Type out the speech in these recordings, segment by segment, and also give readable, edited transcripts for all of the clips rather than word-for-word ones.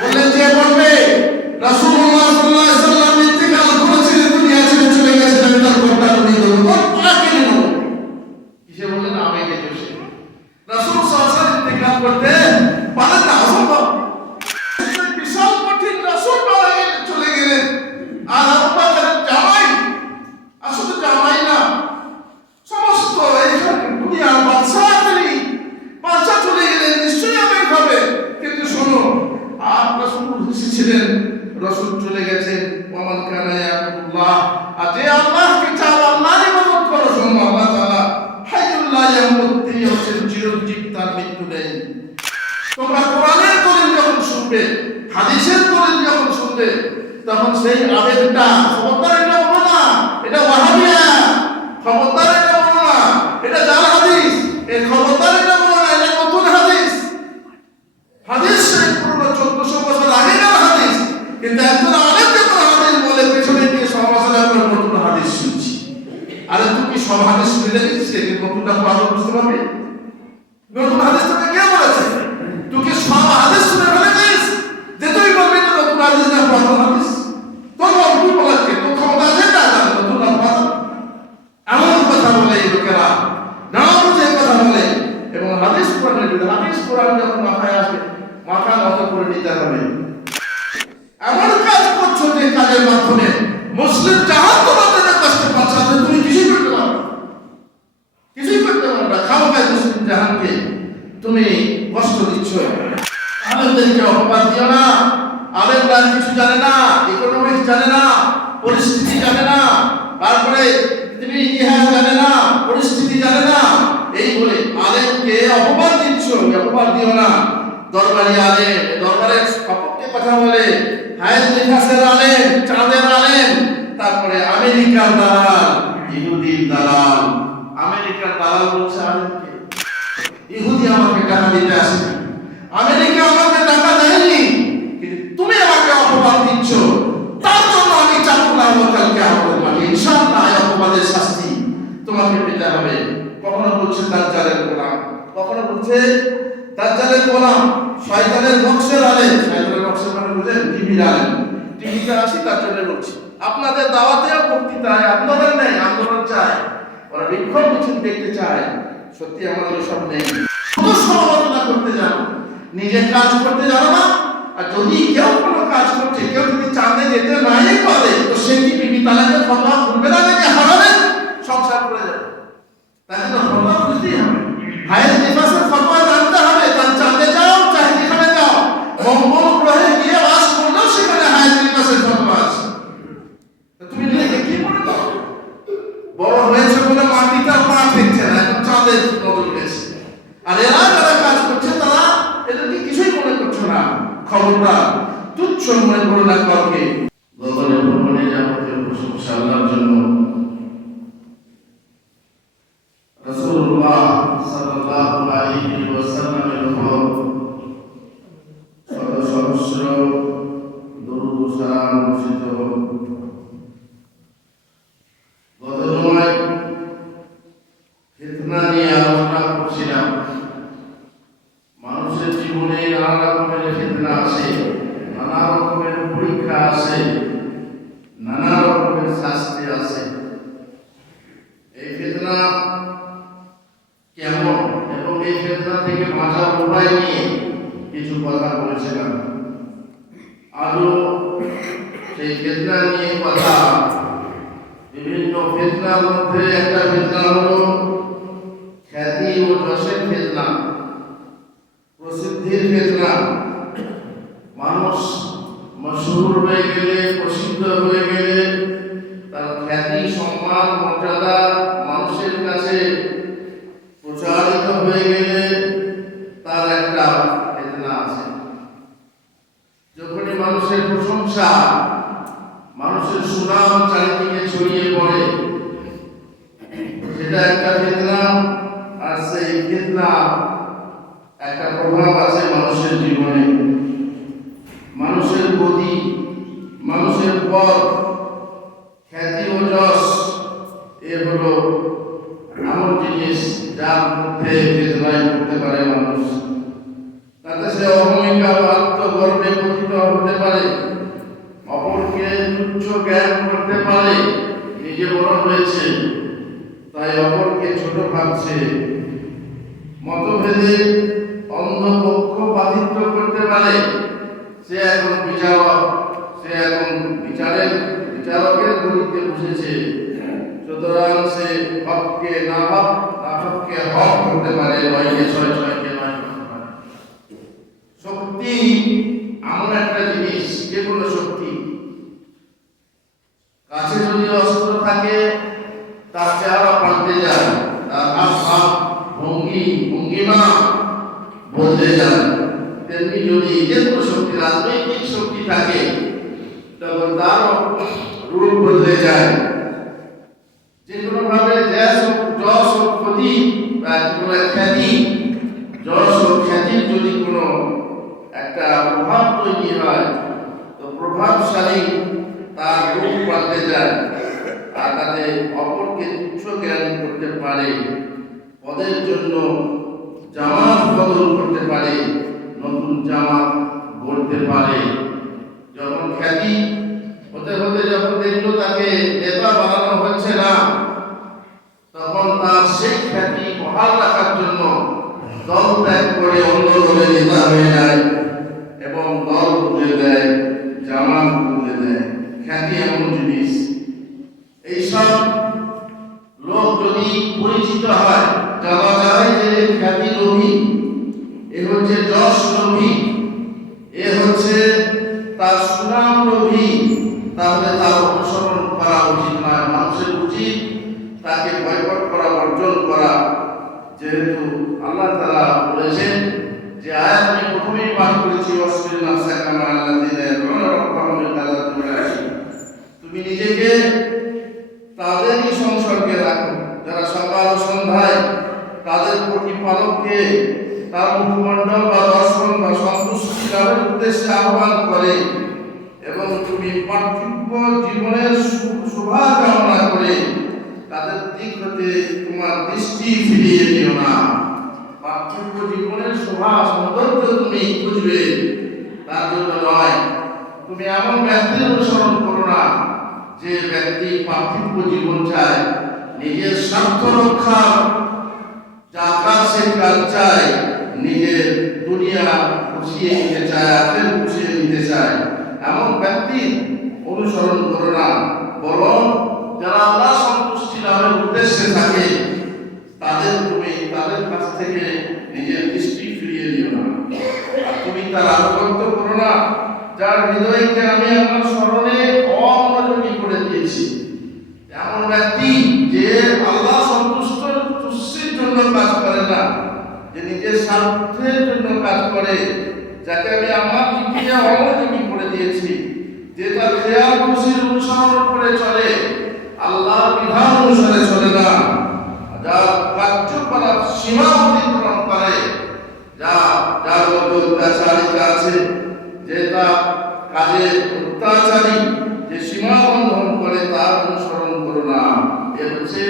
বললেন যে বলবে রাসূলুল্লাহ সাল্লাল্লাহু আলাইহি ওয়াসাল্লাম ইন্তেকাল করেছিলেন, দুনিয়া ছেড়ে চলে গেছেন, আমি তার ঘরটা নিয়ে দেবো, তোর পা কেটে নেবো। কিসে বললেন? আবেগে জোশে। রাসূল সাল্লাল্লাহু আলাইহি ওয়াসাল্লাম ইন্তেকাল করতে পারেন না, অসম্ভব। বিশাল কঠিন, রাসূল মারা গেলেন, চলে গেলেন। আর আবু বকরের জামাই, আসলে জামাই না, সমস্ত এইখানে দুনিয়ার বাদশাহ, তিনি বাদশাহ চলে গেলেন, নিশ্চয়ই আবেগ হবে। কিন্তু শোনো, আর রাসূল এসেছিলেন, রাসূল চলে গেছেন। ওয়ামান কানা ইয়াবুদুল্লাহ, আর যে আল্লাহকে চাও, আল্লাহর ইবাদত করো, শোনো আল্লাহ তাআলা হাইয়ুল লা ইয়ামুত, তিনি হচ্ছেন চিরঞ্জীব, তার মৃত্যু নেই। তোমরা কোরআনের দলিল যখন শুনবে, হাদিসের দলিল যখন শুনবে, তখন সেই আবেগটা, খবরদার এটা বলো না এটা ওয়াহাবিয়া, খবরদার এটা বলো না এটা জাল হাদিস, এই খবরদার এটা বলো না এটা নতুন হাদিস। হাদিস সেই পুরনো 1400 বছর আগেকার হাদিস, কিন্তু একজন আলেম যখন হাদিস বলে, পেছনে গিয়ে সমালোচনা করে নতুন হাদিস শুনছি। আরে তুই কি সব হাদিস শুনে দেখেছিস? নতুনটা ভালো বুঝতে পারবি? নতুন হাদিস তোকে কে বলেছে? তুই কি সব হাদিস শুনে ফেলেছিস যে তুই বলবি না নতুন হাদিস না পুরাতন হাদিস? তোর তুই বলাকে তোর ক্ষমতা আছে না নতুন হাদিস? এমন কথা বলে এই লোকেরা, না বুঝে কথা বলে। এবং হাদিস কোরআনের বিরুদ্ধে, হাদিস কোরআন যখন মাথায় আসবে, মাথা নত করে নিতে হবে। এমন কাজ করছো যে কাজের মাধ্যমে মুসলিম জাহান তোমাদের কষ্ট পাচ্ছে, তুমি কিছুই করতে পারো না, কিছুই করতে পারো না। খাওয়াবে মুসলিম জাহানকে তুমি কষ্ট দিচ্ছ। আলেমদেরকে অপবাদ দিও না। আলেমরা কিছু জানে না, ইকোনমিক্স জানে না, পরিস্থিতি জানে না, তারপরে তিনি ইতিহাস জানে না, পরিস্থিতি জানে না, এই বলে আলেমকে অপবাদ দিচ্ছ। অপবাদ দিও না। দরবারি আলেম, দরবারের সপক্ষে কথা বলে, হায়াত নিফাসের আলেম, চাঁদের আলেম, তারপরে আমেরিকার দালাল, ইহুদির দালাল। আমেরিকার দালাল বলছে আলেমকে, ইহুদি আমাকে টাকা দিতে আসে, আমেরিকা আমাকে টাকা দেয়নি, কিন্তু তুমি আমাকে অপবাদ দিচ্ছ, তার জন্য আমি চাকুলা কালকে আমাদের মাঠে ইনশাআল্লাহ অপবাদের শাস্তি তোমাকে পেতে হবে। কখনো বলছে দাজ্জালের গোলাম, কখনো বলছে দাজ্জালের গোলাম, শয়তানের বংশের আলেম। শয়তানের বংশের মানে বুঝেন? টিভির আলেম। টিভিতে আসি তার জন্য বলছি, আপনাদের দাওয়াতেও বক্তৃতায় আন্দোলন নেই, আন্দোলন চায়, ওরা বিক্ষোভ মিছিল দেখতে চায়। সত্যি আমাদের সব নেই। সমালোচনা করতে জানো, নিজের কাজ করতে জানো না। আর যদি কেউ কোনো কাজ করছে, কেউ যদি চাঁদে যেতে নাই পারে, তো সে কি বিবি তালাকের ফতোয়া খুলবে না, নাকি হারাবে, সংসার করে যাবে। তাই জন্য ফতোয়া বুঝতেই হবে, হায়াত নিফাসের ফতোয়া জানতে হবে। তার চাঁদে যাও, চাহে যেখানে যাও, মঙ্গল গ্রহে গিয়ে বাস করলেও সেখানে হায়াত নিফাসের ফতোয়া আছে। তুমি নিজেকে কি মনে করো? বড় হয়েছে বলে মাটিটা পা ফেলছে না, এখন চাঁদের নজর গেছে। আর এরা যারা কাজ করছে তারা এদেরকে কিছুই মনে করছো না। খবরদার, তুচ্ছ মনে করো না কাউকে। গগনে ভ্রমণে যাবতীয় প্রশংসা আল্লাহর জন্য। রাসূলুল্লাহ সাল্লাল্লাহু আলাইহি ওয়াসাল্লামের উপর শত সহস্র দরুদ ও সালাম বর্ষিত হোক। গত জুমায় ফিতনা নিয়ে আলোচনা করছিলাম। মানুষের জীবনে নানা রকমের ফিতনা আছে, নানা রকমের পরীক্ষা আছে, নানা রকমের শাস্তি আছে। এই ফিতনা কেমন এবং এই ফিতনা থেকে বাঁচার উপায় নিয়ে কিছু কথা বলেছিলাম। আজও সেই ফিতনা নিয়ে কথা। বিভিন্ন ফিতনার মধ্যে একটা ফিতনা হলো খ্যাতি ও যশের ফিতনা, প্রসিদ্ধির ফিতনা। মানুষ মশহুর হয়ে গেলে, প্রসিদ্ধ হয়ে গেলে, তার খ্যাতি, সম্মান, মর্যাদা মানুষের কাছে প্রচারিত হয়ে গেলে তার একটা ফিতনা আছে। যখনই মানুষের প্রশংসা, মানুষের সুনাম চারিদিকে ছড়িয়ে পড়ে, সেটা একটা ফিতনা। আর সেই ফিতনা একটা প্রভাব আছে মানুষের জীবনে। মানুষের গতি, মানুষের পথ, খ্যাতি ও যশ, এ হলো এমন জিনিস যার মধ্যে ফিতনায় পড়তে পারে মানুষ। তাতে সে অহমিকা ও আত্মগর্বে পতিত হতে পারে, অপরকে তুচ্ছ জ্ঞান করতে পারে, নিজে বড় হয়েছে তাই অপরকে ছোট ভাবছে, মতভেদে অন্ধ পক্ষপাতিত্ব করতে পারে, সে এখন বিচারক, সে এখন বিচারকের গদিতে বসেছে। সুতরাং সে হককে না হক, না হককে হক করতে পারে, নয়কে ছয়, ছয়কে নয় করতে পারে। শক্তি এমন একটা জিনিস, যে কোনো শক্তি, কাছে যদি অস্ত্র থাকে তার চেহারা পাল্টে যায়, তার হাব ভঙ্গিমা বদলে যায়। তেমনি যদি যে কোনো শক্তি, রাজনৈতিক শক্তি থাকে, তখন তার রূপ বদলে যায়। যে কোনো ভাবে যশ ও ক্ষতি বা কোনো খ্যাতি, যশ ও খ্যাতির যদি কোনো একটা প্রভাব তৈরি হয়, তো প্রভাবশালী তার রূপ পাল্টে যায়, আর তাতে অপরকে তুচ্ছ জ্ঞান করতে পারে, পদের জন্য জামাত বদল করতে পারে, নতুন জামাত গড়তে পারে। যখন খ্যাতি হতে হতে যখন দেখলো তাকে নেতা বানানো হচ্ছে না, তখন তার সেই খ্যাতি বহাল রাখার জন্য দল ত্যাগ করে অন্য দলে নেতা হয়ে যায় এবং দল বদলে দেয়, জামাত বদলে দেয়। খ্যাতি এমন জিনিস, এইসব লোক যদি পরিচিত হয়, জানা যায় যে খ্যাতি লোভী, এ হচ্ছে যশ লোভী, এ হচ্ছে তার সুনাম লোভী, তাহলে তার অনুসরণ করা উচিত নয়। মানুষের উচিত তাকে বয়কট করা, বর্জন করা। যেহেতু আল্লাহ তাআলা বলেছেন, যে আয়াত আমি প্রথমেই পাঠ করেছি, ওয়াসবির নাফসাকা মা'আল্লাযীনা ইয়াদউনা রাব্বাহুম বিল-গাদাতি ওয়াল-আশি, তুমি নিজেকে তাদেরই সংসর্গে রাখো যারা সকাল ও সন্ধ্যায় তাদের প্রতিপালককে তার মুখমণ্ডল বা দর্শন বা সন্তুষ্টি লাভের উদ্দেশ্যে আহ্বান করে, এবং তুমি পার্থিব জীবনের শোভা কামনা করে তাদের দিক হতে তোমার দৃষ্টি ফিরিয়ে দিও না। পার্থিব জীবনের শোভা সৌন্দর্য তুমি খুঁজবে, তার জন্য নয়। তুমি এমন ব্যক্তির অনুসরণ করো না যে ব্যক্তি পার্থিব জীবন চায়, নিজের স্বার্থ রক্ষার যা কাজ সে কাজ চায়, নিজের দুনিয়া খুশিয়ে নিতে চায়, আখের খুশিয়ে নিতে চায়, এমন ব্যক্তির অনুসরণ করো না। বরং যারা আল্লাহ সন্তুষ্টি লাভের উদ্দেশ্যে থাকে, তাদের কাছ থেকে নিজের দৃষ্টি ফিরিয়ে দিও না। তুমি তার আনুগত্য করো না যার হৃদয়কে আমি আমার স্মরণে অমনোযোগী করে দিয়েছি। এমন ব্যক্তি যে আল্লাহ সন্তুষ্টির জন্য কাজ করে না, যে নিজের স্বার্থের জন্য কাজ করে, যাকে আমি আমার দিকে অমনোযোগী করে দিয়েছি, যে তার খেয়াল খুশির অনুসরণ করে চলে, আল্লাহর বিধান অনুসারে চলে না, যার কার্যকলাপ সীমা অতিক্রম করে, যার মধ্যে অত্যাচারিতা আছে, যে তার কাজে অত্যাচারী, যে সীমা লঙ্ঘন করে, তার অনুসরণ করো না। এ হচ্ছে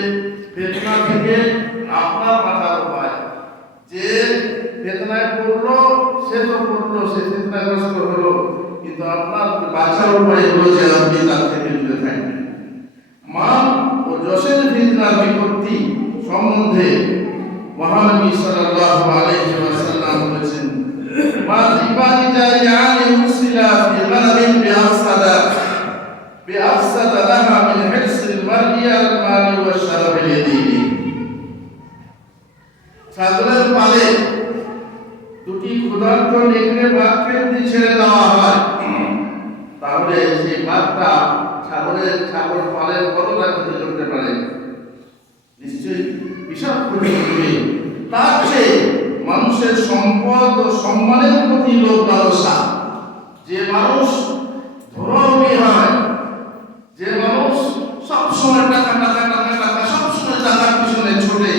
ফিতনা থেকে আপনার বাঁচার উপায়। যে ফিতনায় পড়লো, সে তো পড়লো, সে ফিতনাগ্রস্ত হলো, কিন্তু আপনার বাঁচার উপায় হলো যে আপনি তার থেকে দূরে থাকবেন। মান ও যশের ফিতনার বিপত্তি সম্বন্ধে মহানবী সাল্লাল্লাহু আলাইহি ওয়াসাল্লাম বলেছেন, মা ইবাদি জারিআনি উসিলা ফি গনামিন বিআফসাদা লাহা মিন হিরসিল মারই আল মালি ওয়া শারাবিল দীনি। ছাগলের পালে দুটি ক্ষুধার্ত নেকড়ে বাঘকে যদি ছেড়ে দেওয়া হয়, তাহলে সেই বাঘটা ছাগল পালের কতটা ক্ষতি করতে পারে? নিশ্চয়ই বিশাল ক্ষতি করবে। তার চেয়ে মানুষের সম্পদ ও সম্মানের প্রতি লোভ লালসা, যে মানুষ ধর্মী হয়, যে মানুষ সবসময় টাকা টাকা টাকা টাকা সবসময় টাকার পিছনে ছোটে,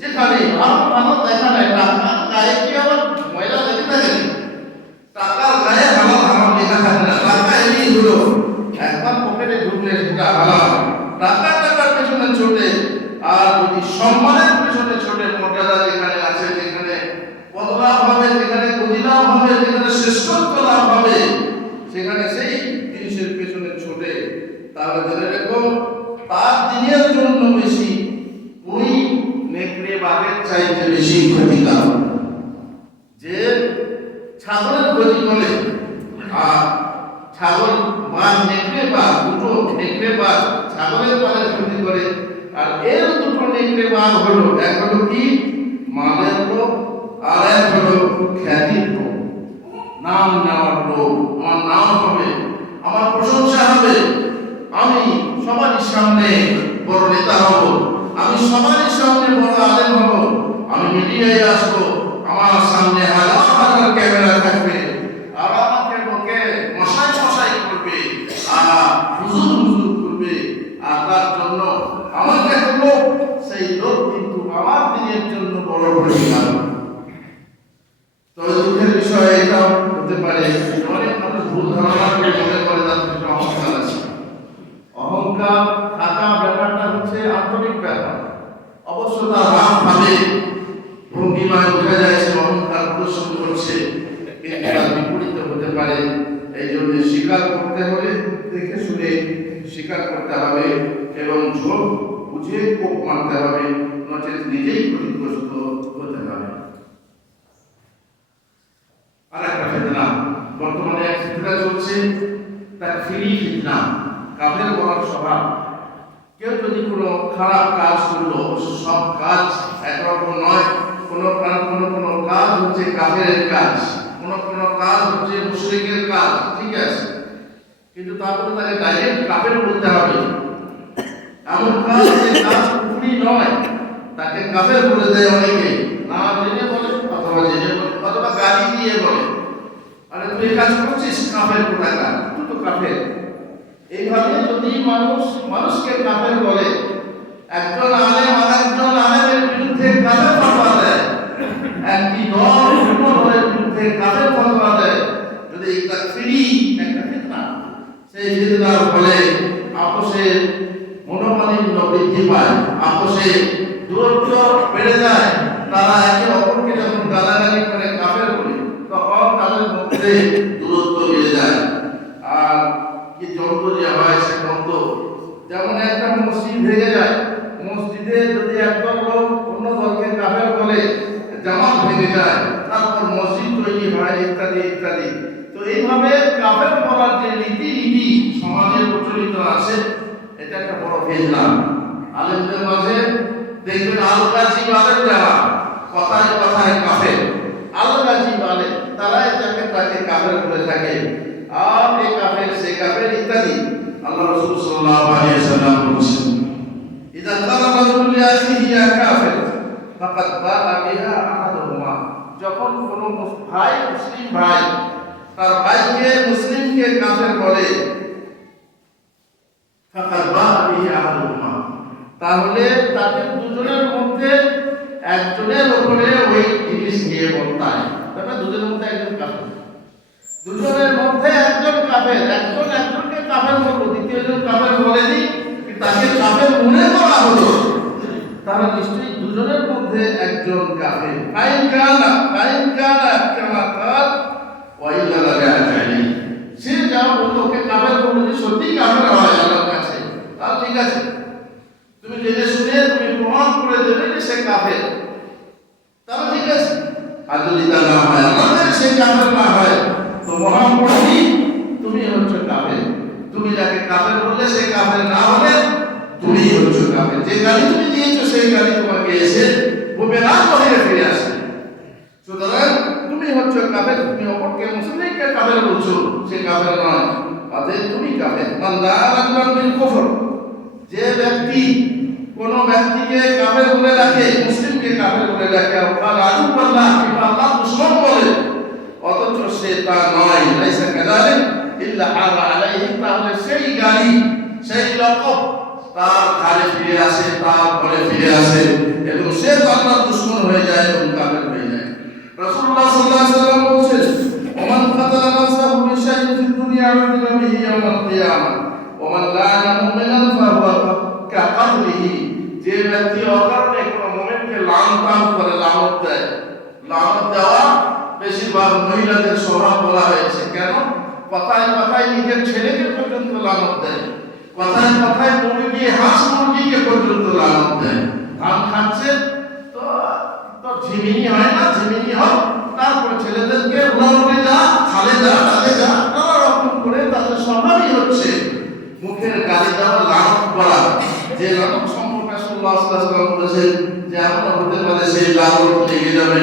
যেখানে ভালো দেখা যায়, টাকার গায়ে কি আবার ময়লা লেগে থাকে? টাকার গায়ে হালাল হারাম লেখা থাকে না, টাকা এমনি হলো, একবার পকেটে ঢুকলে সেটা হালাল। টাকার পেছনে ছোটে, আর যদি সম্মানের পেছনে ছোটে, মর্যাদা যেখানে আছে, যেখানে বদলাভ হবে, যেখানে গদিলাভ হবে, যেখানে শ্রেষ্ঠ বলে। আর ছাগল বাঘ নেকড়ে বাঘ দুটো নেকড়ে বাঘ ছাগলের পালের ক্ষতি করে, আর এর দুটো নেকড়ে বাঘ হলো, এক হলো কি মালের লোভ, আর এক হলো খ্যাতির লোভ, নাম নেওয়ার লোভ। আমার নাম হবে, আমার প্রশংসা হবে, আমি সবারই সামনে বড় নেতা হব, আমি সবারই সামনে বড় আলেম হব, আমি মিডিয়ায় আসবো, আমার সামনে হাজার হাজার ক্যামেরা থাকবে, আর আমাকে লোকে মশাই মশাই করবে, আর হুজুর হুজুর করবে, আর তার জন্য আমাকে লোক, সেই লোক কিন্তু আমার দিনের জন্য বড় পরিমাণ। তবে দুঃখের বিষয় এটাও হতে পারে, অনেক মানুষ ভুল ধারণা করে মনে করে তার একটা অহংকার আছে। অহংকার থাকা ব্যাপারটা হচ্ছে আন্তরিক ব্যাপার, অবশ্য তার রাম ভাবে ভঙ্গিমায় বোঝা যায় সে অহংকার প্রদর্শন করছে, কিন্তু তার বিপরীত হতে পারে। এই জন্য স্বীকার করতে হলে দেখে শুনে স্বীকার করতে হবে এবং ঝোঁক বুঝে কোপ মারতে হবে, নচেত নিজেই ক্ষতিগ্রস্ত হতে হবে। আর একটা ফিতনা বর্তমানে এক ফিতনা চলছে, তার ফিরি ফিতনা, কাফের বলার স্বভাব। কেউ যদি কোনো খারাপ কাজ করলো, অবশ্য সব কাজ একরকম নয়, কোনো কাজ হচ্ছে কাফেরের কাজ, কোনো কাজ হচ্ছে মুশরিকের কাজ, ঠিক আছে, কিন্তু তারপরে তাকে ডাইরেক্ট কাফের বলতে হবে। এমন কাজ যে কাজ কুফরি নয়, তাকে কাফের বলে দেয় অনেকে, না জেনে বলে অথবা জেনে বলে অথবা গালি দিয়ে বলে, আরে তুই এই কাজ করছিস, কাফের কোথাকার, তুই তো কাফের। এইভাবে যদি মানুষকে কাফের বলে, একজন আলেম আরেকজন আলেমের বিরুদ্ধে কাফের ফতোয়া দেয়, একটি দল অন্য দলের বিরুদ্ধে কাফের ফতোয়া দেয়, যদি এই তাকফিরি একটা ফিতনা, সেই ফিতনার ফলে আপোষের মনোমালিন্য বৃদ্ধি পায়, আপোষে দূরত্ব বেড়ে যায়। তারা একে অপরকে যখন গালাগালি করে কাফের বলে, তখন তাদের মধ্যে দূরত্ব বেড়ে যায়। আর কি দ্বন্দ্ব যে হয়, সে দ্বন্দ্ব যেমন একটা মসজিদ ভেঙে যায়, মসজিদে যদি একদল লোক অন্য দলকে কাফের বলে, জামাত ভেঙে যায়, তারপর মসজিদ তৈরি হয়, ইত্যাদি ইত্যাদি। তো এইভাবে কাফের বলার যে রীতি সমাজে প্রচলিত আছে, এটা একটা বড় ফিতনা। আলেমদের মাঝে দেখবেন আলগাজি আলেম যারা, কথায় কথায় কাফের, আলগাজি আলেম, তারাই তাকে কাফের বলে থাকে, আর এই কাফের সে কাফের ইত্যাদি। আল্লাহ রাসূল সাল্লাল্লাহু আলাইহি ওয়াসাল্লাম বলেছেন, ইযা ক্বালা রাজুলুন লিআখিহি ইয়া কাফির ফাকাদ বাআ বিহা আহাদুহুমা, যখন কোনো ভাই মুসলিম ভাই তার ভাইকে মুসলিমকে কাফের বলে, ফাকাদ বাআ বিহা আহাদুহুমা, তাহলে তাদের দুজনের মধ্যে একজনের উপরে ওই জিনিস নিয়ে বর্তায়, তবে দুজনের মধ্যে একজন কাফের, দুজনের মধ্যে একজন কাফের, একজন একজনকে কাফের বলল, দ্বিতীয় জন কাফের বলেনি, তাকে কাফের মনে করা হলো, তাহলে নিশ্চয়ই দুজনের মধ্যে একজন কাফের। ফাইন কানা কামা কাল ওয়া ইল্লা লা ইয়াতানি, সে যা বলল ওকে কাফের বলল, যে সত্যি কাফের হয় আল্লাহর কাছে, তাহলে ঠিক আছে, তুমি জেনে শুনে তুমি প্রমাণ করে দেবে যে সে কাফের, তাহলে ঠিক আছে। আর যদি তা না হয়, আমাদের সে কাফের না হয়, তো মহাপড়ি তুমি হচ্ছে কাফের। তুমি যাকে কাফের বললে সে কাফের না হলে তুমি হচ্ছে কাফের। যে গালি তুমি দিয়েছো সেই গালি তোমাকে এসে বুমেরাং হয়ে ফিরে আসে। সুতরাং তুমি হচ্ছে কাফের, তুমি অপরকে মুসলিমকে কাফের বলছো, সে কাফের নয়, অতএব তুমি কাফের। মান দাআ রাজুলান বিল কুফর, যে ব্যক্তি কোন ব্যক্তিকে কাফের বলে রাখে, মুসলিমকে কাফের বলে রাখে, আর আদুল্লাহ কিংবা আল্লাহ দুশমন বলে, অথচ সে তা নয়, লাইসা কাযালিক ইল্লা হারা আলাইহি, তাহলে সেই গালি সেই লকব তার ঘাড়ে ফিরে আসে, তার ঘরে ফিরে আসে, এবং সে আল্লাহর দুশমন হয়ে যায় এবং কাফের হয়ে যায়। রাসূলুল্লাহ সাল্লাল্লাহু আলাইহি ওয়াসাল্লাম বলেছেন, ওমান কাতালা নাফসাহু বিশাইইন ফিদ দুনিয়া উযিবা বিহি ইয়াওমাল কিয়ামাহ ওয়া মান লাআনা মুমিনান ফাহুয়া কাকাতলিহি, যে ব্যক্তি অকারণে কোনো মুমিনকে লানত করে, লানত দেয়, লানত দেওয়া বেশিরভাগ মহিলাদের স্বভাব বলা হয়েছে। কেন? কথায় কথায় নিজের ছেলেকে পর্যন্ত লানত দেয়, কথায় কথায় মুরগি হাঁস মুরগিকে পর্যন্ত লানত দেয়। ধান খাচ্ছে তো ঝিমিনি হয় না, ঝিমিনি হোক, তারপরে ছেলেদেরকে উড়াউড়ে যা, খালে যা, ডালে যা, নানা রকম করে তাদের স্বভাবই হচ্ছে মুখের গালি দেওয়া, লানত করা। যে লানত সম্পর্কে রাসূলুল্লাহ সাল্লাল্লাহু আলাইহি ওয়াসাল্লাম বলেছেন যে এমন হতে পারে সেই লানত লেগে যাবে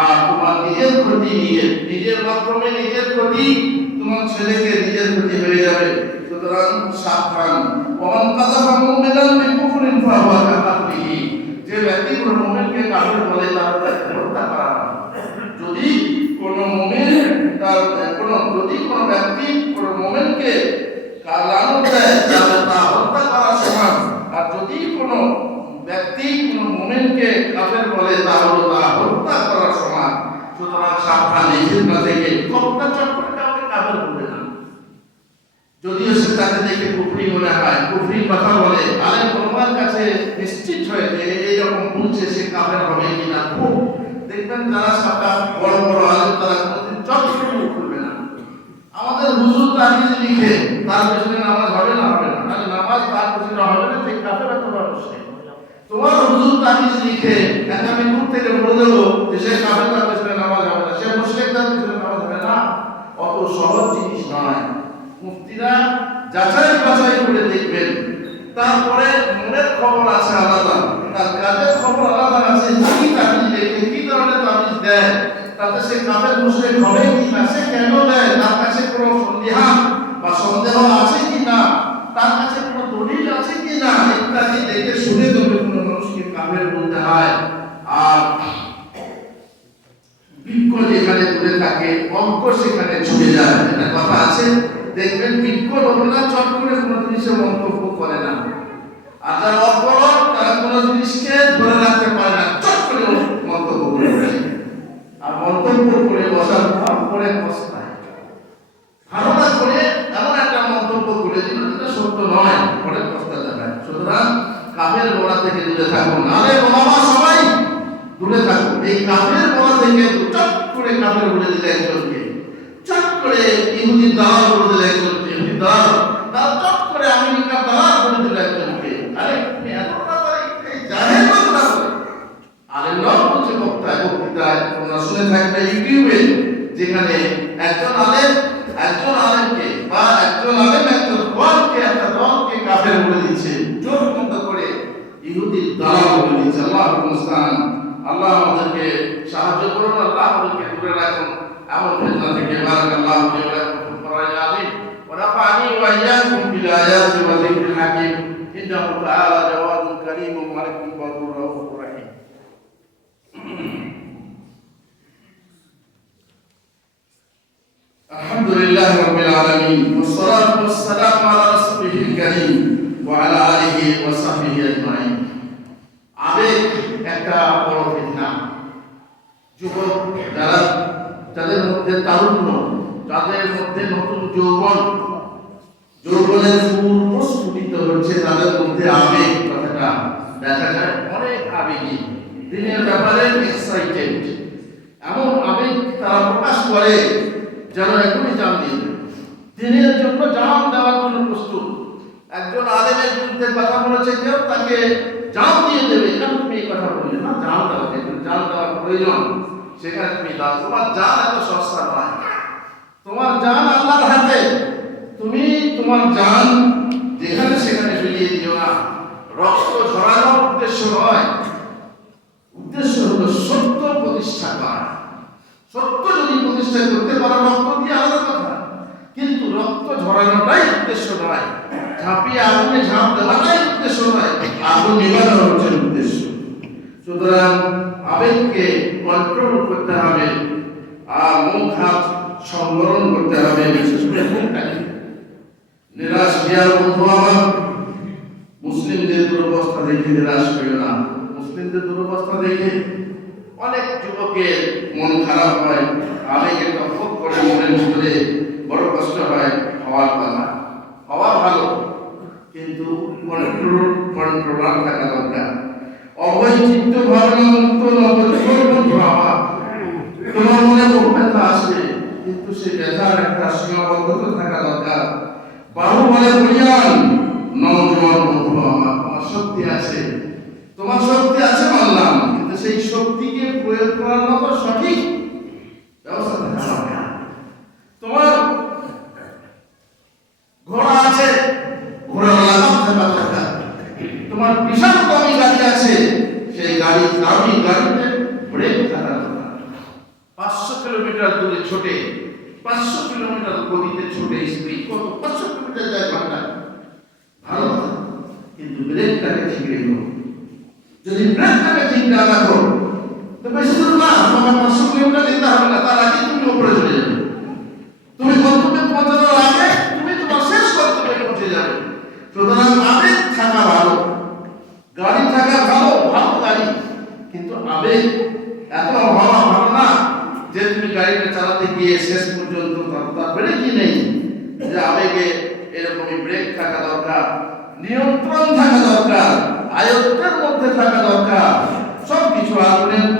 আর তোমার নিজের ক্ষতি, নিজের মাধ্যমে নিজের ক্ষতি, তোমার ছেলেকে নিজের ক্ষতি হয়ে যাবে। সুতরাং সাবধান। ওমান কাযাফা মুমিনান বিকুফরিন ফাহুয়া কাফারহি, যে ব্যক্তি কোনো মুমিনকে কাফের বলে তার হত্যা করা। যদি কোনো মুমিন যদি কোনো ব্যক্তি কোনো মুমিনকে লানত দেয় তাহলে তা হত্যা করার সমান, আর যদি কোনো ব্যক্তি কোনো মুমিনকে কাফের বলে তাহলে তা হত্যা করার সমান। সুতরাং সাবধান এই ফিতনা থেকে। খবরটা চট করে কাউকে কাফের বলবে না, যদিও সে তাকে দেখে কুফরি মনে হয়, কুফরি কথা বলে, আলেম ওলামার কাছে নিশ্চিত হয়ে যে এইরকম বলছে সে কাফের হবে কিনা। খুব দেখবেন যারা সাপটা বড় বড় আলেম তারা কোনোদিন চট করে মুখ খুলবে না। আমাদের হুজুর তাবিজ লিখে তার পেছনে নামাজ হবে না, হবে না, তাহলে নামাজ তার পেছনে হবে না, ঠিক কাফের হতে পারবে সে। তোমার হুজুর তাবিজ লিখে এখন আমি দূর থেকে বলে দেবো যে সে কাফের, তার পেছনে নামাজ হবে না, সে মুশরিক, তার পেছনে নামাজ হবে না। অত সহজ জিনিস নয়। মুফতিরা যাচাই বাছাই করে দেখবেন, তারপরে মনের খবর আছে আলাদা, তার কাজের খবর আলাদা আছে। কি তাবিজ লেখে, কি ধরনের তাবিজ দেয়, তাতে সে কাফের মুশরিক হবে কি না, সে কেন দেয়, তার কাছে কোনো সন্দেহান বা সন্দেহ আছে কি না, তার কাছে কোনো দলিল আছে কি না, ইত্যাদি দেখে শুনে তবে কোনো মানুষকে কাফের বলতে হয়। আর বৃক্ষ যেখানে দূরে থাকে অঙ্ক সেখানে ছুটে যায়, এটা কথা আছে। দেখবেন বৃক্ষ লোকেরা চট করে কোনো জিনিসে মন্তব্য করে না, আর যারা অপরক তারা কোনো জিনিসকে ধরে রাখতে পারে না, চট করে মন্তব্য করে বসে। আর মন্তব্য করে বসার পরে পস্তায়, ধারণা করে এমন একটা মন্তব্য করে দিল যেটা সত্য নয়, পরে পস্তাতে হয়। সুতরাং কাফের বলা থেকে দূরে থাকুন। আরে বাবা সবাই দূরে থাকুন এই কাফের বলা থেকে। চট করে কাফের বলে দিলে একজনকে, চট করে ইহুদি দালাল বলে দিলে একজনকে, ইহুদি দালাল, তার চট করে আমেরিকার দালাল বলে দিলে একজনকে। আরে তুমি এত তাড়াতাড়ি এই জাহেল কথা বলে। আরে লোক বলছে বক্তৃতায় তোমরা শুনে থাকবে ইউটিউবে, যেখানে একজন আলেমকে বা একজন আলেম একজন দলকে, একটা দলকে কাফের বলে দিচ্ছে, জোর বন্ধ করে ইহুদি দালাল বলে দিচ্ছে। আল্লাহু মুস্তাআন। আল্লাহ আমাদেরকে সাহায্য করুন, আল্লাহ আমাদেরকে দূরে রাখুন এমন ফিতনা থেকে। বারাকাল্লাহু ফি ওয়া লাকুম ফিল কোরআনিল আযীম ওয়া নাফা'নি ওয়া ইয়্যাকুম বিল আয়াতি ওয়া যিকরিল হাকীম। ইন্নাহু তাআলা জাওয়াদুন কারীমুন মালিকুন বারুর রাউফুর রাহিম। আলহামদুলিল্লাহি রাব্বিল আলামিন ওয়াস সালাতু ওয়াস সালামু আলা রাসূলিল কারীম ওয়া আলা আলিহি ওয়া সাহবিহি আজমাইন। আবেগ একটা বড় ফিতনা। যুবক যাদের মধ্যে তারুণ্য, যাদের মধ্যে নতুন যৌবনের ফুল প্রস্ফুটিত হচ্ছে, তাদের মধ্যে আবেগ কথাটা দেখা যায়। অনেক আবেগী, দিনের ব্যাপারে এক্সাইটেড, এমন আবেগ তারা প্রকাশ করে যেন এখনই জান দিয়ে দিনের জন্য জান দেওয়ার জন্য প্রস্তুত। একজন আলেমের বিরুদ্ধে কথা বলেছে কেউ, তাকে জান দিয়ে দেবে। কেন তুমি এই কথা বললে না, জান দেওয়া, জান দেওয়ার প্রয়োজন, সেখানে তুমি দাও। তোমার জান এত সস্তা নয়, তোমার জান আল্লাহর হাতে। তুমি তোমার জান যেখানে সেখানে ফিরিয়ে দিও না। রক্ত ঝরানোর উদ্দেশ্য নয়, উদ্দেশ্য হলো সত্য প্রতিষ্ঠা করা। সত্য যদি প্রতিষ্ঠা করতে পারো রক্ত দিয়ে আলাদা কথা, কিন্তু রক্ত ঝরানোটাই উদ্দেশ্য নয়, ঝাঁপিয়ে আগুনে ঝাঁপ দেওয়াটাই উদ্দেশ্য নয়, আগুন নিবানো হচ্ছে উদ্দেশ্য। সুতরাং আবেগকে কন্ট্রোল করতে হবে, আর মুখ হাত সংবরণ করতে হবে, বিশেষ করে মুখটাকে। নিরাশ হইয়ার বন্ধু আমার, মুসলিমদের দুরবস্থা দেখে নিরাশ হইও না। মুসলিমদের দুরবস্থা দেখে অনেক যুবকের মন খারাপ হয়, আবেগে তফক করে মনের ভিতরে বড় কষ্ট হয়। হওয়ার কথা, হওয়া ভালো, কিন্তু কন্ট্রোলার থাকা দরকার। অবৈচিত্র ভাবনা মুক্ত বন্ধু আমার, তোমার মনে বহু ব্যথা আসবে, কিন্তু সে ব্যথার একটা সীমাবদ্ধতা থাকা দরকার। বাহুবলে বলিয়ান নওজোয়ান বন্ধু আমার, তোমার শক্তি আছে, তোমার শক্তি আছে মানলাম, কিন্তু সেই শক্তিকে প্রয়োগ করার মতো সঠিক আছে, সেই গাড়ি দামি গাড়িতে ব্রেক থাকা দরকার। 500 কিলোমিটার দূরে ছোটে, 500 কিলোমিটার গতিতে ছোটে, স্পিড কত 500 কিলোমিটার যায় ঘন্টায়, ভালো, কিন্তু ব্রেকটাকে ঠিক রেখো। যদি ব্রেকটাকে ঠিক না রাখো তো বেশি দূর না, তোমার 500 কিলোমিটার যেতে হবে না, তার আগে তুমি উপরে চলে যাবে। তুমি গন্তব্যে পৌঁছানোর আগে তুমি তোমার শেষ গন্তব্যে পৌঁছে যাবে। সুতরাং আবেগ থাকা ভালো, গাড়ি থাকা ভালো, ভালো গাড়ি, কিন্তু আবেগ এত হওয়া ভালো না যে তুমি গাড়িটা চালাতে গিয়ে শেষ পর্যন্ত তার ব্রেকই নেই। যে আবেগে এরকমই ব্রেক থাকা দরকার, নিয়ন্ত্রণ থাকা দরকার, আয়ত্তের মধ্যে থাকা দরকার। সবকিছু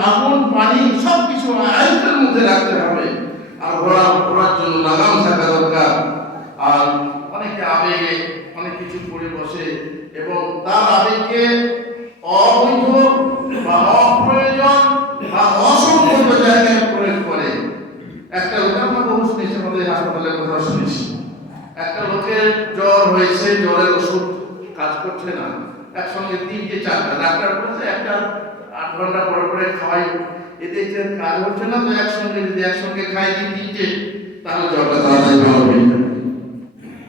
আগুন পানি সবকিছু আয়ত্তের মধ্যে রাখতে হবে। আর ঘোরার জন্য লাগাম থাকা দরকার। আর অনেকে আবেগে অনেক কিছু করে বসে এবং তার আবেগকে অবৈধ বা অপ্রয়োজন বা অসংগত জায়গায় প্রয়োগ করে। একটা উদাহরণ বহু শুনেছি, আমাদের হাসপাতালের কথা শুনেছি। একটা লোকের জ্বর হয়েছে, জ্বরের ওষুধ কাজ করছে না, একসঙ্গে 3-4টা ডাক্তার বলেছে একটা 8 ঘন্টা পরে পরে খাওয়াই, এতে যে কাজ হচ্ছে না, তো একসঙ্গে খাই 3-3টে, তাহলে জ্বরটা তাড়াতাড়ি ভালো হয়ে যাবে।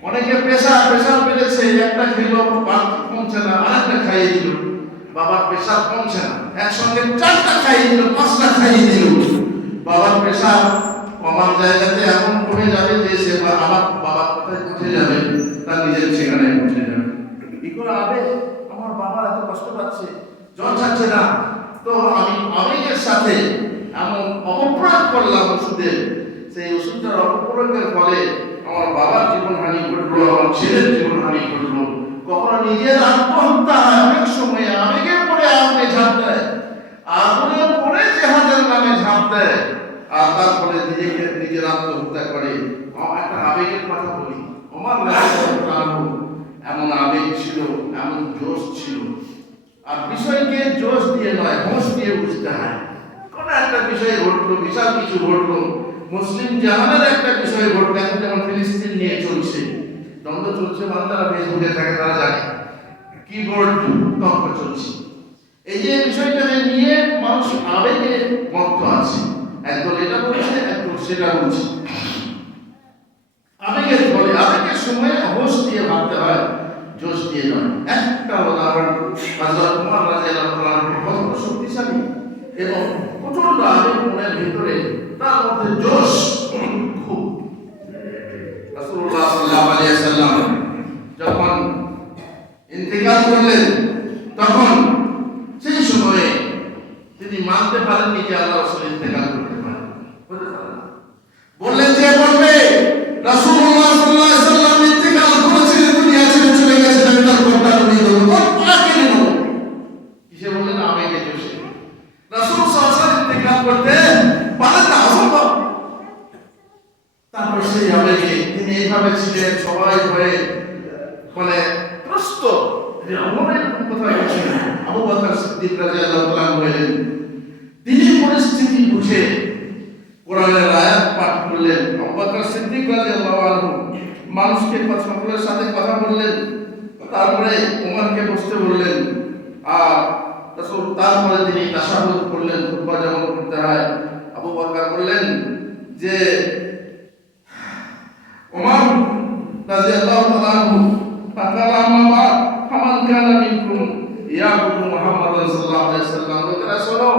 অনেকে প্রেসার বেড়েছে, একটা খেলো কমছে না, আরেকটা খাইয়ে দিল, বাবার প্রেসার কমছে না, একসঙ্গে 4টা খাইয়ে দিল, 5টা খাইয়ে দিল, বাবার প্রেসার কমার জায়গাতে এমন কমে যাবে যে সে আমার বাবা কোথায় পৌঁছে যাবে, তার নিজের ঠিকানায় পৌঁছে যাবে। কি করে আবেগ, আমার বাবার এত কষ্ট পাচ্ছে, জ্বর ছাড়ছে না, তো আমি আবেগের সাথে এমন অপপ্রয়োগ করলাম ওষুধের, সেই ওষুধটার অপপ্রয়োগের ফলে আমার বাবার জীবনহানি ঘটলো, আমার ছেলের জীবনহানি ঘটলো। কখনো নিজের আত্মহত্যা হয়, অনেক সময় আবেগে পড়ে আগুনে ঝাঁপ দেয়, আগুনে পড়ে জেহাদের নামে ঝাঁপ দেয়, আর তারপরে নিজের আত্মহত্যা করে। একটা আবেগের কথা বলি, আমার এমন আবেগ ছিল, এমন জোশ ছিল। আর বিষয়কে জোশ দিয়ে নয়, হোশ দিয়ে বুঝতে হয়। কোন একটা বিষয় ঘটলো, বিশাল কিছু ঘটলো, মুসলিম জাহানের একটা বিষয় ঘটলো, এখন যেমন ফিলিস্তিন নিয়ে চলছে, দ্বন্দ্ব চলছে, বাংলারা ফেসবুকে থাকে, তারা জানে কিবোর্ড তর্ক চলছে। এই যে বিষয়টাকে নিয়ে মানুষ আবেগে মত্ত আছে, একদল এটা বলছে, একদল সেটা বলছে। আবেগের ফলে, আবেগের সময় হোশ দিয়ে ভাবতে হয়, জোশ দিয়ে নয়। একটা উদাহরণ, হযরত ওমর রাদিয়াল্লাহু আনহু কত শক্তিশালী এবং প্রচন্ড আবেগ মনের ভিতরে, তার মধ্যে জোশ খুব। রাসূলুল্লাহ সাল্লাল্লাহু আলাইহি ওয়াসাল্লাম যখন ইন্তেকাল করলেন, তখন সেই সময়ে তিনি মানতে পারেননি যে আল্লাহ রাসূল ইন্তেকাল করতে পারেন। বললেন যে বলবে রাসূলুল্লাহ সাল্লাল্লাহু আলাইহি ওয়াসাল্লাম ইন্তেকাল করেছিলেন, দুনিয়া ছেড়ে চলে গেছেন, আমি তার কথা নিয়ে দেব, তোর পা কেটে নেব। কিসে বললেন? আবেগে জোশে। রাসূল সাল্লাল্লাহু আলাইহি ওয়াসাল্লাম ইন্তেকাল করতে পারেন না, অসম্ভব। তারপর সেই আবেগে তিনি এইভাবে ছিলেন, সবাই হয়ে মানে ত্রস্ত, যে অমরের কথা বলছেন। আবু বকর সিদ্দিক রাদিয়াল্লাহু তাআলা বলেন, তিনি পরিস্থিতি বুঝে কোরআনের আয়াত পাঠ করলেন। আবু বকর সিদ্দিক রাদিয়াল্লাহু আনহু মানুষকে সকলের সাথে কথা বললেন, তারপরে ওমরকে বসতে বললেন, আর রাসূল তারপরে তিনি তাশাহুদ করলেন, খুতবা যেমন করতে হয়। আবু বকর বললেন যে ওমর রাদিয়াল্লাহু তাআলা আনহু ফাকালা আম্মা বা'দ ফামান কানা মিনকুম ইয়াবুদু মুহাম্মাদান সাল্লাল্লাহু আলাইহি ওয়াসাল্লাম, লোকেরা শোনো,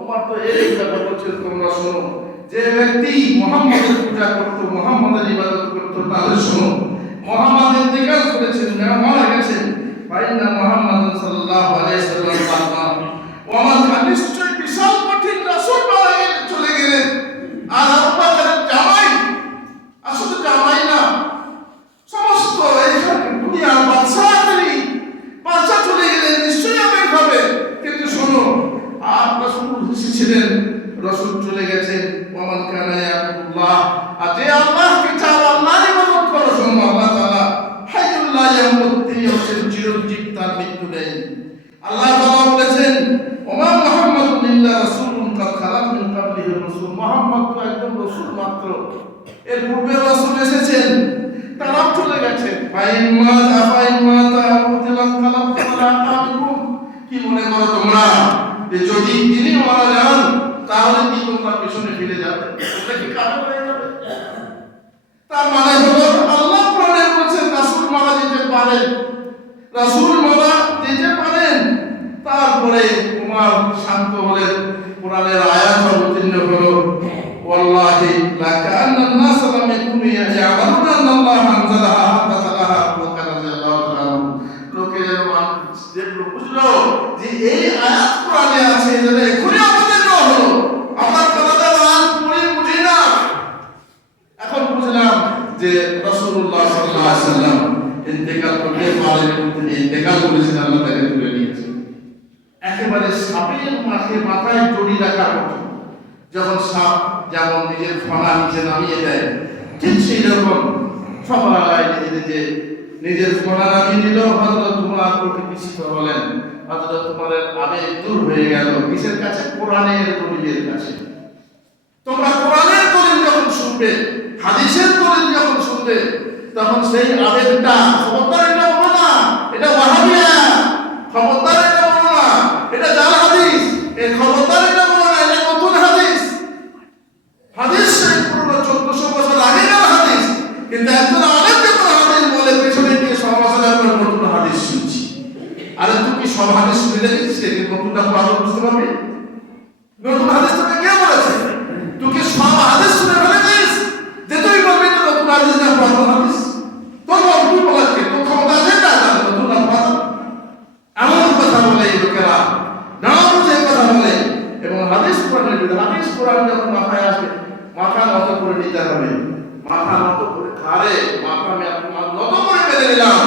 ওমর তো এই কথা বলছেন, তোমরা শোনো, যে ব্যক্তি মুহাম্মাদের পূজা করত, মুহাম্মাদের ইবাদত করত, তাদের শোনো, মুহাম্মদ ইন্তেকাল করেছেন, মারা গেছেন, ফাইন্না মুহাম্মাদান সাল্লাল্লাহু আলাইহি ওয়াসাল্লাম, ওমর নিশ্চয় বিশাল কঠিন, রাসূল মারা গেলেন, চলে গেলেন, আর আবু বকরের জামাই, আসলে জামাই না, সমস্ত এই দুনিয়ার বাদশা চলে গেলেন, নিশ্চয়ই আবেগ হবে। কিন্তু শোনো, আর রাসূল ছিলেন, রাসূল চলে গেছেন, ওমান কানা ইয়াবুদুল্লাহ, আর যে আল্লাহকে চাও, আল্লাহর ইবাদত করো, শোনো, আল্লাহ তাআলা হাইয়ুল লা ইয়ামুত, তিনি হচ্ছেন চিরঞ্জীব, তার মৃত্যু নেই। আল্লাহ তাআলা বলেছেন, ওমা মুহাম্মাদুর পারেন, রাসূল মারা যেতে পারেন। তারপরে উমর শান্ত হলেন, কোরআনের আয়াত অবতীর্ণ হলো, ওয়াল্লাহি লাকান্না الناس لم يكونوا يعلمون ان الله انزلها حتى تلاها وكان الله تعالى। লোকেরা দেখলো, বুঝলো যে এই আয়াত কোরআনে আছে, এটা এখনই আমাদের দেওয়া হলো। আমরা কোরআনের আয়াত পড়ি বুঝি না, এখন বুঝলাম যে রাসূলুল্লাহ সাল্লাল্লাহু আলাইহি ওয়াসাল্লাম ইন্তেকাল করতে পারেন, তিনি ইন্তেকাল করেছেন, আল্লাহ তাকে তুলে নিয়েছেন। একেবারে সাপের মাথায় জড়ি রাখার মতো। যখন সাপ যেমন নিজের ফনা নিচে নামিয়ে দেয়, ঠিক সেই রকম সবাই নিজের ফনা নামিয়ে নিল। হযরত উমর প্রতিষ্ঠিত হলেন, হযরত উমরের আবেগ দূর হয়ে গেল। কিসের কাছে? কোরআনের দলিলের কাছে। তোমরা কোরআনের দলিল যখন শুনবে, হাদিসের দলিল যখন শুনবে, তখন সেই আবেগটা, খবরদার এটা বলো না এটা ওয়াহাবিয়া, খবরদার এটা বলো না এটা জাল হাদিস, এই খবরদার এটা বলো না এটা নতুন হাদিস। হাদিস সেই পুরো 1400 বছর আগেকার হাদিস, কিন্তু একজন আলেম যখন হাদিস বলে, পেছনে গিয়ে সমালোচনা করে নতুন হাদিস শুনছি। আরে তুই কি সব হাদিস শুনে দেখেছিস? নতুনটা পড়া বুঝতে পারবি? নতুন হাদিস তোকে কে বলেছে? তুই কি সব হাদিস শুনে ফেলেছিস যে তুই বলবি না নতুন হাদিস না পুরাতন হাদিস? তোর তুই বলাচ্ছে তোর ক্ষমতা আছে না নতুন না পুরাতন? এমন কথা বলে এই লোকেরা, না বুঝে কথা বলে। এবং হাদিস কোরআনের বিরুদ্ধে। হাদিস কোরআন যখন মাথায় আসবে, মাথা নত করে নিতে হবে, মাথা নত করে খারে, মাথা নত করে বেঁধে নিলাম।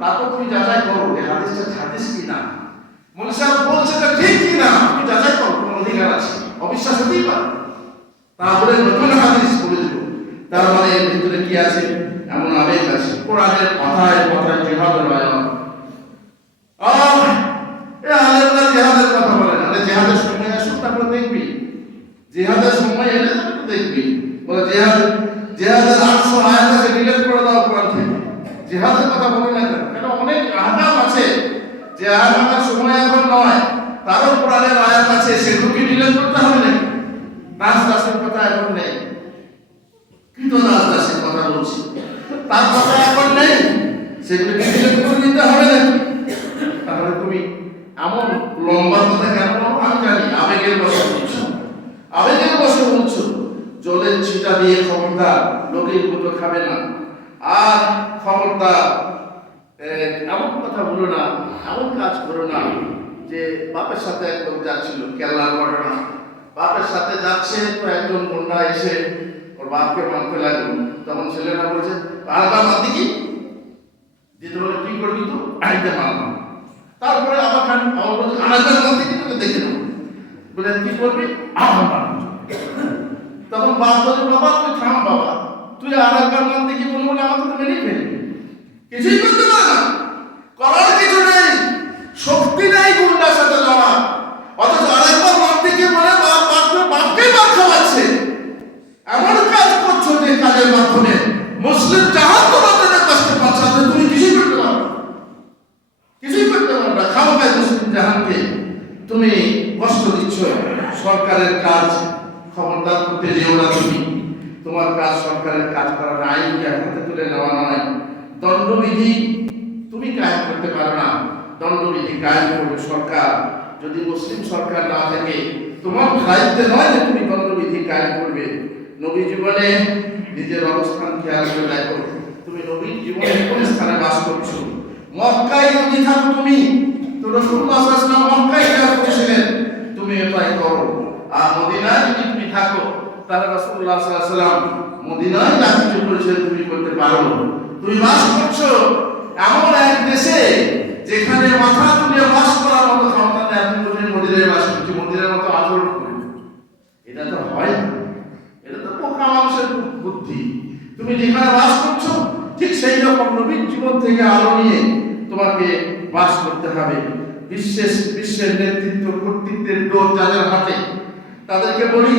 তারপর তুমি যাচাই করো যে হাদিসটা হাদিস কি না, মনে সাহেব বলছে এটা ঠিক কি না, তুমি যাচাই করো, তোমার অধিকার আছে। অবিশ্বাস হতেই পারে, তারপরে নতুন হাদিস বলে দেব। তার মানে এর ভিতরে কি আছে? এমন আবেগ আছে। কোরআনের কথায় কথায় জিহাদের আয়াত। এই আলেমরা জিহাদের কথা বলে না। জিহাদের সময় আসুক, তারপরে দেখবি। জিহাদের সময় এলে তারপরে দেখবি। বলে জিহাদের 800 আয়াত আছে, রিলেট করে দাও কোরআন থেকে। জিহাদের কথা বলে না কেন? কারণ অনেক আহকাম আছে যে আহকামের সময় এখন নয়, তারও কোরআনের আয়াত আছে, সেগুলোকে রিলেট করতে হবে নাকি? নাচ দাসের কথা এখন নেই, কিন্তু নাচ দাসের কথা বলছি, তার কথা এখন নেই, সেগুলোকে রিলেট করে নিতে হবে নাকি? তাহলে তুমি এমন লম্বা কথা কেন বলো? আমি জানি আবেগের বশে বলছো, আবেগের বশে বলছো। জলের ছিটা দিয়ে খবরদার লোকের মতো খাবে না। আর খবরদার এমন কথা বলো না, এমন কাজ করো না। যে বাপের সাথে এক লোক যাচ্ছিল, কেল্লার ঘটনা, বাপের সাথে যাচ্ছে, তো একজন গুন্ডা এসে ওর বাপকে মারতে লাগলো। তখন ছেলেরা বলছে, আরেকবার মারতে কি দিতে বলে, কি করবি? তো আইতে মারলাম। তারপরে আবার আমার বলছে, আরেকবার মারতে কি, তোকে দেখে নেবো। বলে কি করবি? আবার মারবো। তখন বাপ বলে, বাবা তুই থাম বাবা, তুই আরেকবার মারতে কি বলবো না, আমাকে তো মেরেই ফেলবি। কিছুই করতে পারে না, করার কিছু নেই, শক্তি নেই গুন্ডার সাথে লড়া। অথচ আরেকবার মারতে কি বলে বাপকে মার খাওয়াচ্ছে। এমন কাজ করছো যে কাজের মাধ্যমে মুসলিম জাহান তোমাদের কষ্ট পাচ্ছে, তুমি কিছুই করতে পারো না, কিছুই করতে পারো না। খাওয়ায় মুসলিম জাহানকে তুমি কষ্ট দিচ্ছ। সরকারের কাজ খবরদার করতে যেও না তুমি। তোমার কাজ সরকারের কাজ করা না, আইনকে হাতে তুলে নেওয়া নয়। দণ্ডবিধি তুমি কায়েম করতে পারো না, দণ্ডবিধি কায়েম করবে সরকার। যদি মুসলিম সরকার না থাকে, তোমার দায়িত্ব নয় যে তুমি দণ্ডবিধি কায়েম করবে। নবী জীবনে নিজের অবস্থান খেয়াল করে দেখো, তুমি নবীর জীবনে কোন স্থানে বাস করছো। মক্কায় যদি থাকো তুমি, তো রাসূলুল্লাহ সাল্লাল্লাহু আলাইহি ওয়াসাল্লাম মক্কায় খেয়াল করেছিলেন, তুমি এটাই করো। আর মদিনায় যদি তুমি থাকো, তাহলে রাসূলুল্লাহ সাল্লাল্লাহু আলাইহি ওয়াসাল্লাম মদিনায় যা কিছু করেছেন তুমি করতে পারো। তুমি বাস করছো এমন এক দেশে যেখানে মাথা তুলে বাস করার মতো ক্ষমতা নেই। তুমি মদিনায় বাস করছো, মদিনার মতো আচরণ করবে, এটা তো হয় না। এটা তো পোকা মানুষের বুদ্ধি। তুমি যেখানে বাস করছো ঠিক সেই রকম নবীর জীবন থেকে আলো নিয়ে তোমাকে বাস করতে হবে। বিশ্বের নেতৃত্ব কর্তৃত্বের ডোর যাদের হাতে, তাদেরকে বলি,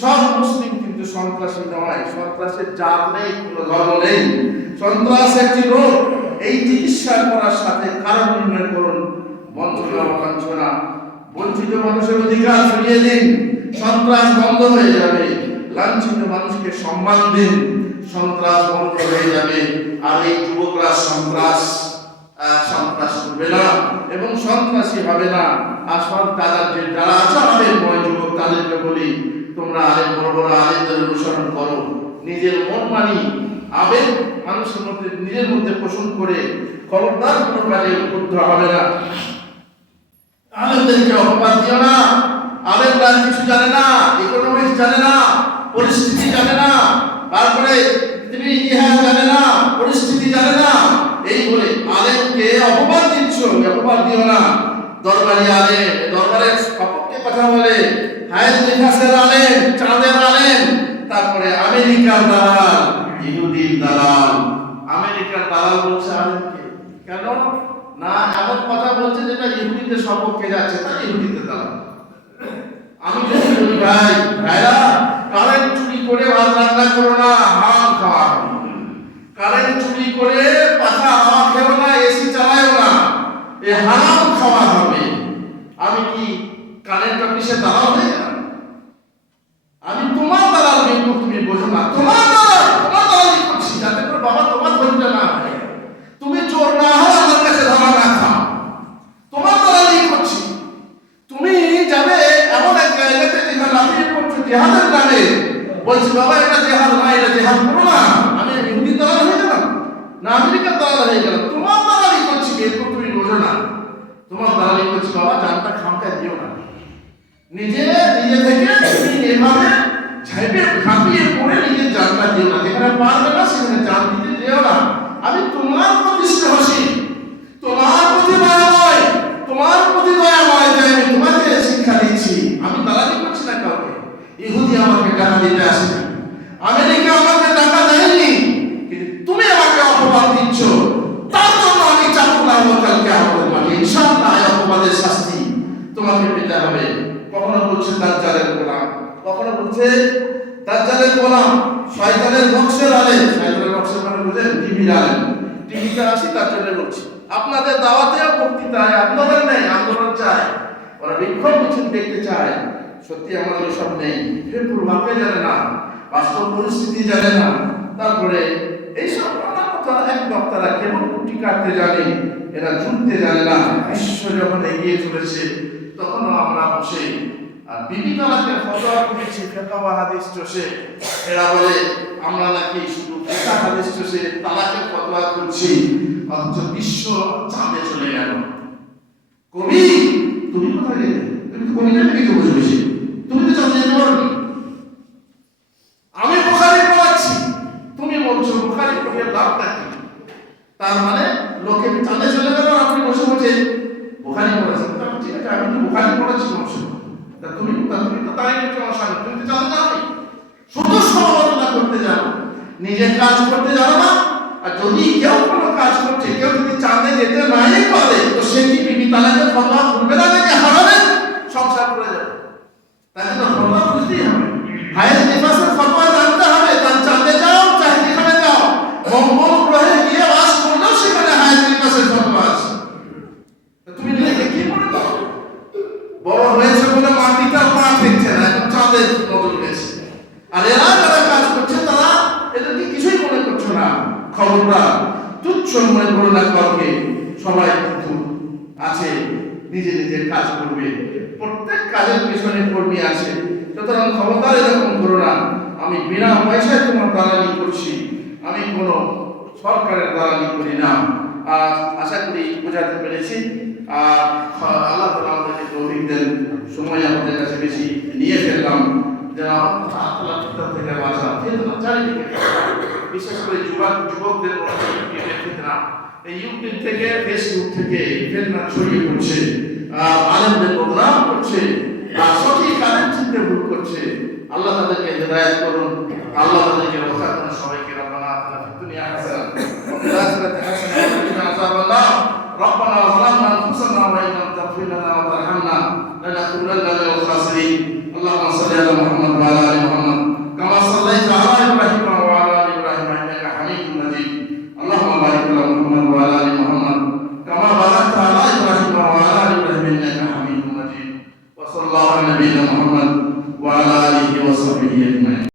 সব মুসলিম কিন্তু সন্ত্রাসী নয়। সন্ত্রাসের জাত নেই, কোনো ধর্ম নেই। সন্ত্রাস একটি রোগ। এই চিকিৎসা করার সাথে কারণ নির্ণয় করুন। বঞ্চনা বঞ্চনা, বঞ্চিত মানুষের অধিকার ফিরিয়ে দিন, সন্ত্রাস বন্ধ হয়ে যাবে। লাঞ্ছিত মানুষকে সম্মান দিন, সন্ত্রাস বন্ধ হয়ে যাবে। আর এই যুবকরা সন্ত্রাস ছুটবে না এবং সন্ত্রাসী হবে না। আর যারা আছো আলেম বয় যুবক, তাদেরকে বলি তোমরা আলেম বড় বড় আলেমদের অনুসরণ করো। নিজের মন মানি আবেগ মানুষের মধ্যে নিজের মধ্যে পোষণ করে খবরদার কোনো কাজে উদ্বুদ্ধ হবে না। আলেমদেরকে অপবাদ দিও না। আলেমরা কিছু জানে না, ইকোনমিক্স জানে না, পরিস্থিতি জানে না, তারপরে তিনি ইতিহাস জানে না, পরিস্থিতি জানে না, এই বলে আলেমকে অপবাদ দিচ্ছ। অপবাদ দিও না। দরবারি আলেম দরবারের সপক্ষে কথা বলে, হায়াত নিফাসের আলেম, চাঁদের আলেম, তারপরে আমেরিকার দালাল, ইহুদির দালাল। আমেরিকার দালাল বলছে আলেমকে, কেন না এমন কথা বলছে যেটা ইহুদিদের সপক্ষে যাচ্ছে, তাই ইহুদিদের দালাল। আমি যদি বলি ভাইরা কারেন্ট চুরি করে ভাত রান্না করো না, হারাম খাওয়া। কারেন্ট চুরি করে পাখা হাওয়া খেও না, এসি চালাও না, এ হারাম খাওয়া হবে। আমি কি কারেন্ট অফিসে দালাল হয়ে গেলাম? আমি তোমার দালাল, কিন্তু তুমি বোঝো না তোমার দালালি করছি, যাতে করে বাবা তোমার ধৈর্য না হয়, তুমি চোর না হও, আমার কাছে ধরা না খাও, তোমার দালালি করছি। তুমি যাবে এমন এক জায়গাতে যেখানে লাফিয়ে পড়ছো জেহাদের নামে, বলছি বাবা এটা জেহাদ না, এটা জেহাদ করো না, আমি ইহুদি দালাল হয়ে গেলাম না আমেরিকার দালাল হয়ে গেলাম? তোমার দালালি করছি, কিন্তু তুমি বোঝো না তোমার দালালি করছি। বাবা জানটা খামকা দিও না, নিজে থেকে তুমি এভাবে ঝাঁপিয়ে পড়ে নিজের জানটা দিও না। যেখানে পারবে না সেখানে জান দিতে যেও না। আমি তোমার প্রতি স্নেহশীল, তোমার প্রতি দয়াময়, তোমার প্রতি দয়াময়, তাই আমি তোমাকে শিক্ষা দিচ্ছি। আমি দালালি করছি না কাউকে। ইহুদি আমাকে টাকা দিতে আসেনি, আমেরিকা আমাকে টাকা দেয়নি, কিন্তু তুমি আমাকে অপবাদ দিচ্ছ, তার জন্য আমি চাকুলাম কালকে আমাদের মাঠে। ইনশাআল্লাহ এই অপবাদের শাস্তি তোমাকে পেতে হবে। কখনো বলছে দাজ্জালের গোলাম, কখনো বলছে দাজ্জালের গোলাম, শয়তানের বংশের আলেম। শয়তানের বংশের মানে বুঝেন টিভির আলেম। টিভিতে আসি তার জন্য বলছি, আপনাদের দাওয়াতেও বক্তৃতায় আন্দোলন নেই, আন্দোলন চায়, ওরা বিক্ষোভ মিছিল দেখতে চায়। সত্যি আমাদের সব নেই, ফেরপুর বাপে জানে না, বাস্তব পরিস্থিতি জানে না, তারপরে এইসব কথা এক বক্তারা কেবল কুটি কাটতে জানে, এরা জুটতে জানে না। বিশ্ব যখন এগিয়ে চলেছে তখনও আমরা বসে আর বিবি তালাকের ফতোয়া করেছি, ফিকহ হাদিস চষে। এরা বলে আমরা নাকি শুধু ফিকহ হাদিস চষে তালাকের ফতোয়া করছি, অথচ বিশ্ব চাঁদে চলে গেল। কবি তুমি কোথায় গেলে? তুমি তো কবিতা লিখে বসে, তুমি তো চাঁদে যেতে পারো। আমি বুখারী পড়াচ্ছি, তুমি বলছো বুখারী পড়ে লাভটা কি? তার মানে লোকে চাঁদে চলে গেল, আপনি বসে বসে বুখারী পড়াচ্ছেন। ঠিক আছে, আমি তো বুখারী পড়াচ্ছি বলছো, তুমি তো তাই করছো আমার সামনে, তুমি তো চাঁদে যাওনি, শুধু সমালোচনা করতে যাও, নিজের কাজ করতে যাও না। আর যদি কেউ কোনো কাজ করছে, কেউ যদি চাঁদে যেতে নাই পারে, তো সে কি বিবি তালাকের ফতোয়া করবে না, নাকি হারাবে সংসার করে যাবে? তাই জন্য ফতোয়া বুঝতেই হবে, হায়াত নিফাসের ফতোয়া জানতে হবে। তার চাঁদে যাও চাহে যেখানে যাও, মঙ্গল গ্রহে গিয়ে বাস করলেও সেখানে হায়াত নিফাসের ফতোয়া আছে। তুমি নিজেকে কি মনে করো? বড় হয়েছে বলে মাটিটা পা ফেলছে না, এখন চাঁদের নজর গেছে। আর এরা যারা কাজ করছে তারা এদেরকে কিছুই মনে করছো না। খবরদার তুচ্ছ মনে করো না কাউকে, সবাই কিন্তু আছে, নিজে নিজের কাজ করবে, প্রত্যেক কাজের পেছনে কর্মী আছে। সুতরাং খবরদার এরকম করো না। আমি বিনা পয়সায় তোমার দালালি করছি, আমি কোনো সরকারের দালালি করি না। আর আশা করি বোঝাতে পেরেছি। আর আল্লাহ তাআলা আমাদেরকে তৌফিক দেন। সময় আমাদের কাছে বেশি নিয়ে ফেললাম, যেন আল্লাহ থেকে বাঁচা ফেতনা চারিদিকে, বিশেষ করে যুবকদের মধ্যে ফেতনা, এই ইউটিউব থেকে ফেসবুক থেকে ফেতনা ছড়িয়ে পড়ছে, আলেমদের বদনাম করছে, আর সঠিক আলেম চিনতে ভুল করছে। আল্লাহ তাদেরকে হেদায়েত করুন, আল্লাহ তাদেরকে রক্ষা করুন। সবাইকে রব্বানা আতিনা ফিদ দুনিয়া হাসানাহ ওয়া ফিল আখিরাতি হাসানাহ ওয়া কিনা আযাবান্নার। ربنا ظلمنا انفسنا وان لم تغفر لنا وترحمنا لنكونن من الخاسرين. اللهم صل على محمد وعلى ال محمد كما صليت على ابراهيم